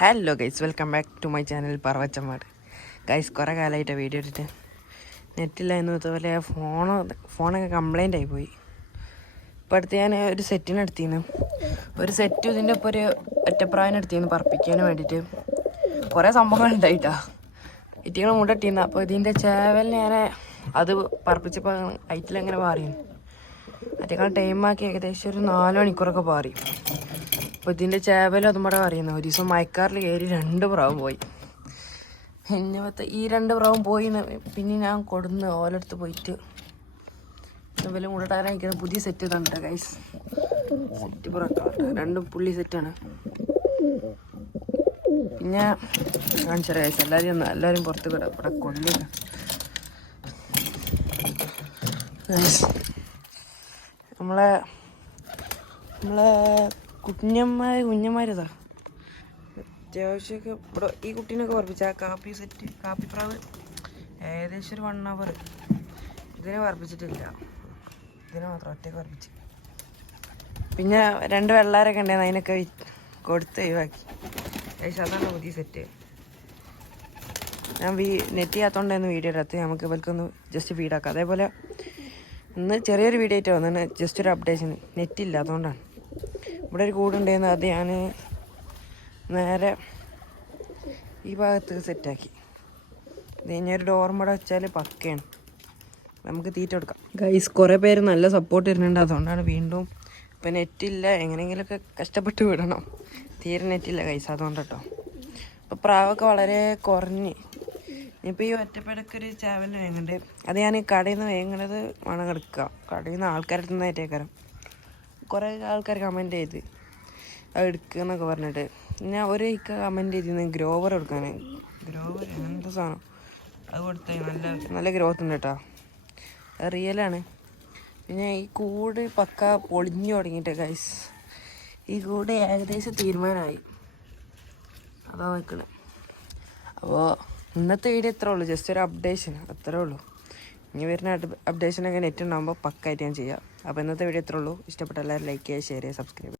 Hello guys, welcome back to my channel പറവച്ചന്മാർ. Guys, കുറേ കാലമായിട്ട് വീഡിയോ ഇട്ടിട്ട് നെറ്റില്ലായിരുന്നു. അതുപോലെ ഫോണൊക്കെ കംപ്ലൈൻ്റ് ആയിപ്പോയി. ഇപ്പോൾ അടുത്ത് ഞാൻ ഒരു സെറ്റിന് എടുത്തിരുന്നു. ഒരു സെറ്റ് ഇതിൻ്റെ ഇപ്പോൾ ഒരു ഒറ്റപ്രായന് എടുത്തിരുന്നു പറപ്പിക്കാൻ വേണ്ടിയിട്ട്. കുറേ സംഭവങ്ങൾ ഉണ്ടായിട്ടാ ഇറ്റിങ്ങൾ മുണ്ടിട്ടിരുന്നു. അപ്പോൾ ഇതിൻ്റെ ചേവലിന് ഞാൻ അത് പറപ്പിച്ചപ്പോൾ ഐറ്റിലെങ്ങനെ പാറിയുന്നു. അറ്റേക്കാൾ ടൈമാക്കി ഏകദേശം ഒരു 4 മണിക്കൂറൊക്കെ പാറി. അപ്പോൾ ഇതിൻ്റെ ചേവലും അതും കൂടെ പറയുന്നു. ഒരു ദിവസം മയക്കാറിൽ കയറി 2 പ്രാവും പോയി. പിന്നെ ഈ 2 പ്രാവും പോയി. പിന്നെ ഞാൻ കൊടുന്ന് ഓലെടുത്ത് പോയിട്ട് വില മുടട്ടാനായിക്കുന്ന പുതിയ സെറ്റ് തന്നിട്ട് ഗൈസ്. സെറ്റ് പുറക്കാട്ടെ, 2 പുള്ളി സെറ്റാണ്. പിന്നെ കാണിച്ചാൽ ഗൈസ്, എല്ലാവരും പുറത്ത് ഇവിടെ കൊല്ലില്ല ഗൈസ്. നമ്മളെ കുഞ്ഞന്മാരിതാ അത്യാവശ്യമൊക്കെ ഇവിടെ ഈ കുട്ടീനൊക്കെ പറപ്പിച്ച ആ കാപ്പിപ്രാവ് ഏകദേശം ഒരു 1 അവർ. ഇതിനെ പറപ്പിച്ചിട്ടില്ല, ഇതിനെ മാത്രം ഒറ്റയ്ക്ക് പറപ്പിച്ച്. പിന്നെ 2 വെള്ളാരൊക്കെ ഉണ്ടായിരുന്നു, അതിനൊക്കെ കൊടുത്ത് ഒഴിവാക്കി. ഏകദേശം അതാണ് പുതിയ സെറ്റ്. ഞാൻ നെറ്റ് ചെയ്യാത്തതുകൊണ്ടായിരുന്നു വീഡിയോ എടുത്ത്. നമുക്ക് ഇവർക്കൊന്ന് ജസ്റ്റ് ഫീഡാക്കാം. അതേപോലെ ഇന്ന് ചെറിയൊരു വീഡിയോ ആയിട്ട് വന്നാണ്, ജസ്റ്റ് ഒരു അപ്ഡേഷൻ. നെറ്റ് ഇല്ല, അതുകൊണ്ടാണ്. ഇവിടെ ഒരു കൂടുണ്ടായിരുന്നു, അത് ഞാൻ നേരെ ഈ ഭാഗത്ത് സെറ്റാക്കി. ഇത് കഴിഞ്ഞൊരു ഡോർമട വെച്ചാൽ പക്കയാണ്, നമുക്ക് തീറ്റ കൊടുക്കാം. ഗൈസ്, കുറേ പേര് നല്ല സപ്പോർട്ട് തരുന്നുണ്ട്. അതുകൊണ്ടാണ് വീണ്ടും ഇപ്പം നെറ്റില്ല, എങ്ങനെയെങ്കിലുമൊക്കെ കഷ്ടപ്പെട്ട് വിടണം. തീരെ നെറ്റില്ല ഗൈസ്, അതുകൊണ്ട് കേട്ടോ. ഇപ്പോൾ പ്രാവൊക്കെ വളരെ കുറഞ്ഞ്. ഇപ്പോൾ ഈ ഒറ്റപ്പടക്കൊരു ചാവലിന് വേങ്ങുന്നുണ്ട്. അത് ഞാൻ കടയിൽ നിന്ന് വേങ്ങണത് വേണം കിടക്കുക. കടയിൽ നിന്ന് ആൾക്കാരുടെ നിന്നായിട്ടേക്കാരം. കുറേ ആൾക്കാർ കമൻറ്റ് ചെയ്ത് അത് എടുക്കുക എന്നൊക്കെ പറഞ്ഞിട്ട്. പിന്നെ ഒരു കമൻറ്റ് ചെയ്തിരുന്നു ഗ്രോവർ എടുക്കാൻ. ഗ്രോവർ അങ്ങനത്തെ സാധനം അത് കൊടുത്താൽ നല്ല ഗ്രോത്ത് ഉണ്ട് കേട്ടോ. അത് റിയലാണ്. പിന്നെ ഈ കൂട് പക്ക പൊളിഞ്ഞു തുടങ്ങിയിട്ട് ഗൈസ്. ഈ കൂട് ഏകദേശം തീരുമാനമായി, അതാ നിൽക്കണേ. അപ്പോൾ ഇന്നത്തെ വീഡിയോ ഇത്രേ ഉള്ളൂ, ജസ്റ്റ് ഒരു അപ്ഡേഷൻ, അത്രേ ഉള്ളൂ. ഇനി വരുന്ന അപ്ഡേഷനൊക്കെ നെറ്റ് ഉണ്ടാകുമ്പോൾ പക്കായിട്ട് ഞാൻ ചെയ്യാം. അപ്പോൾ ഇന്നത്തെ വീഡിയോ ഇത്രേ ഉള്ളൂ. ഇഷ്ടപ്പെട്ട എല്ലാവരും ലൈക്ക് ചെയ്യുക, ഷെയർ ചെയ്യുക, സബ്സ്ക്രൈബ് ചെയ്യുക.